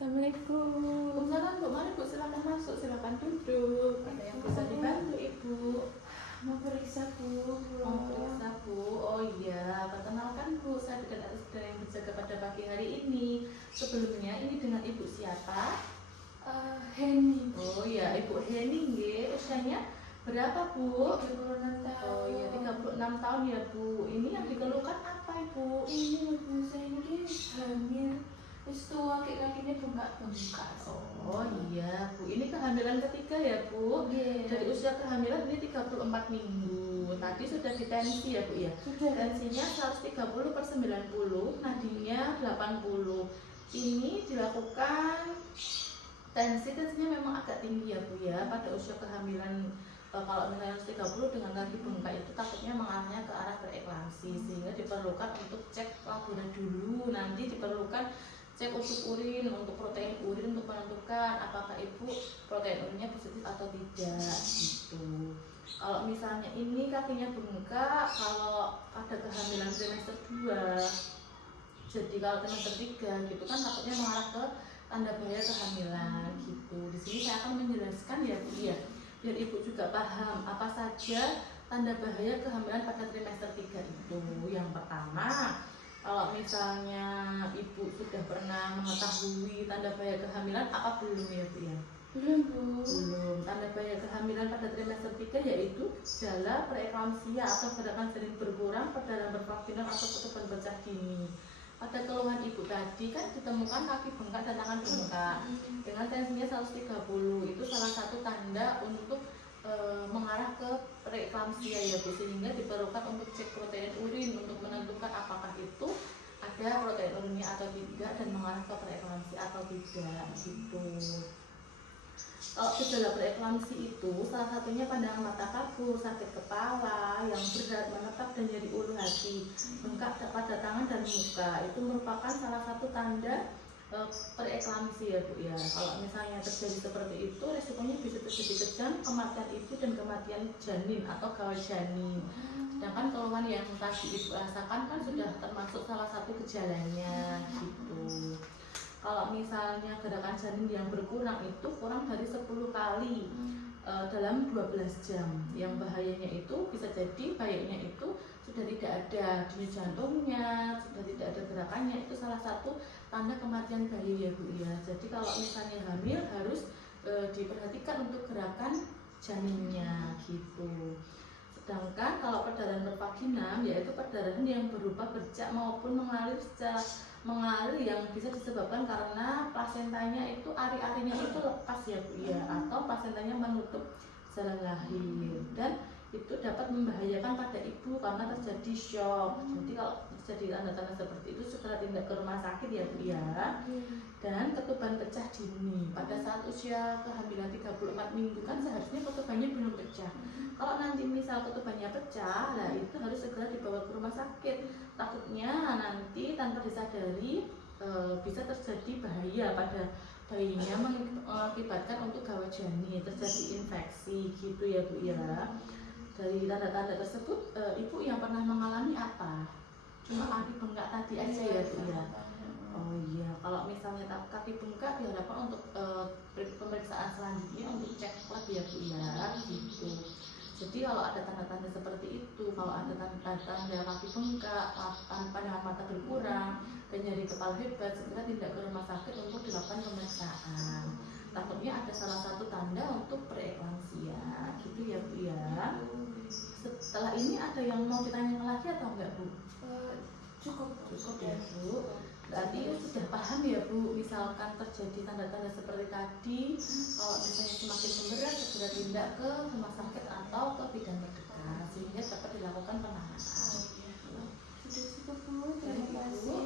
Assalamualaikum. Waalaikumsalam Bu, mari Bu, silakan masuk, silakan duduk. Ada yang bisa dibantu Ibu? Mau periksa Bu. Mau periksa Bu? Oh iya, perkenalkan Bu, saya dengan asisten yang berjaga pada pagi hari ini. Sebelumnya ini dengan Ibu siapa? Henny. Oh iya, Ibu Henny nggih. Usianya berapa Bu? 36 tahun. Oh iya, 36 tahun ya Bu. Ini yang dikeluhkan apa Ibu? Ini Bu, saya ini hamil. Terus tua kakinya bengkak-bengkak. Oh iya Bu, ini kehamilan ketiga ya Bu? Iya. Dari usia kehamilan ini 34 minggu. Tadi sudah ditensi ya Bu ya? Sudah. Tensinya 130/90, nadinya 80. Ini dilakukan tensinya memang agak tinggi ya Bu ya pada usia kehamilan. Kalau misalnya 130 dengan kaki bengkak itu takutnya mengarahnya ke arah preeklamsi, sehingga diperlukan untuk cek laboratorium dulu. Nanti diperlukan cek untuk urin, untuk protein urin untuk menentukan apakah ibu protein urinnya positif atau tidak gitu. Kalau misalnya ini kakinya bengkak, kalau ada kehamilan trimester 2, jadi kalau trimester 3 gitu kan takutnya mengarah ke tanda bahaya kehamilan gitu. Di sini saya akan menjelaskan ya Bu ya, biar ibu juga paham apa saja tanda bahaya kehamilan pada trimester 3 itu. Yang pertama, kalau misalnya ibu sudah pernah mengetahui tanda bahaya kehamilan apa belum ya Bu ya? Belum Bu. Belum. Tanda bahaya kehamilan pada trimester 3 yaitu gejala preeklamsia atau gerakan janin berkurang, perdarahan bervaginal atau ketuban pecah dini. Pada keluhan ibu tadi kan ditemukan kaki bengkak dan tangan bengkak dengan tensinya 130. Itu salah satu tanda untuk mengarah ke preeklamsia ya Bu, sehingga diperlukan untuk cek protein urin untuk menentukan apakah itu ada protein urinnya atau tidak dan mengarah ke preeklamsia atau tidak gitu. Kalau gejala preeklamsi itu salah satunya pandangan mata kabur, sakit kepala yang berat, menetap dan nyeri ulu hati, bengkak pada tangan dan muka. Itu merupakan salah satu tanda preeklamsi ya Bu ya. Kalau misalnya terjadi seperti itu, resikonya bisa terjadi kejang, kematian ibu dan kematian janin atau gawat janin. Sedangkan keluhan yang tadi ibu rasakan kan sudah termasuk salah satu gejalanya gitu. Kalau misalnya gerakan janin yang berkurang itu kurang dari 10 kali dalam 12 jam. Yang bahayanya itu bisa jadi bayinya itu sudah tidak ada denyut jantungnya, sudah tidak ada gerakannya. Itu salah satu tanda kematian bayi ya Bu ya. Jadi kalau misalnya hamil harus diperhatikan untuk gerakan janinnya gitu. Sedangkan kalau perdarahan bervaginam yaitu perdarahan yang berupa bercak maupun mengalir yang bisa disebabkan karena plasentanya itu ari-arinya itu lepas ya Bu ya, atau plasentanya menutup jalan lahir dan itu dapat membahayakan pada ibu karena terjadi shock. Jadi kalau terjadi tanda-tanda seperti itu segera tindak ke rumah sakit ya Bu ya. Dan ketuban pecah dini pada saat usia kehamilan 34 minggu kan seharusnya ketubannya belum pecah. Kalau nanti misal ketubannya pecah, nah itu harus segera dibawa ke rumah sakit. Takutnya nanti tanpa disadari bisa terjadi bahaya pada bayinya, mengakibatkan untuk gawat janin, terjadi infeksi gitu ya Bu ya. Dari tanda-tanda tersebut, ibu yang pernah mengalami apa? Cuma kaki bengkak tadi aja ya Bu ya. Oh iya, kalau misalnya kaki bengkak diharapkan untuk pemeriksaan selanjutnya untuk cek lab ya Bu ya gitu. Jadi kalau ada tanda-tanda seperti itu, kalau ada tanda-tanda kaki bengkak, pandangan mata berkurang, dan nyeri kepala hebat, segera tindak ke rumah sakit untuk dilakukan pemeriksaan. Takutnya ada salah satu tanda untuk preeklamsia, gitu ya Bu ya. Setelah ini ada yang mau ditanyakan lagi atau enggak Bu? Cukup Ya Bu. Berarti sudah paham ya Bu, misalkan terjadi tanda-tanda seperti tadi, kalau misalnya semakin memberat segera tindak ke rumah sakit atau ke bidan terdekat sehingga dapat dilakukan penanganan. Sudah cukup Bu, terima kasih.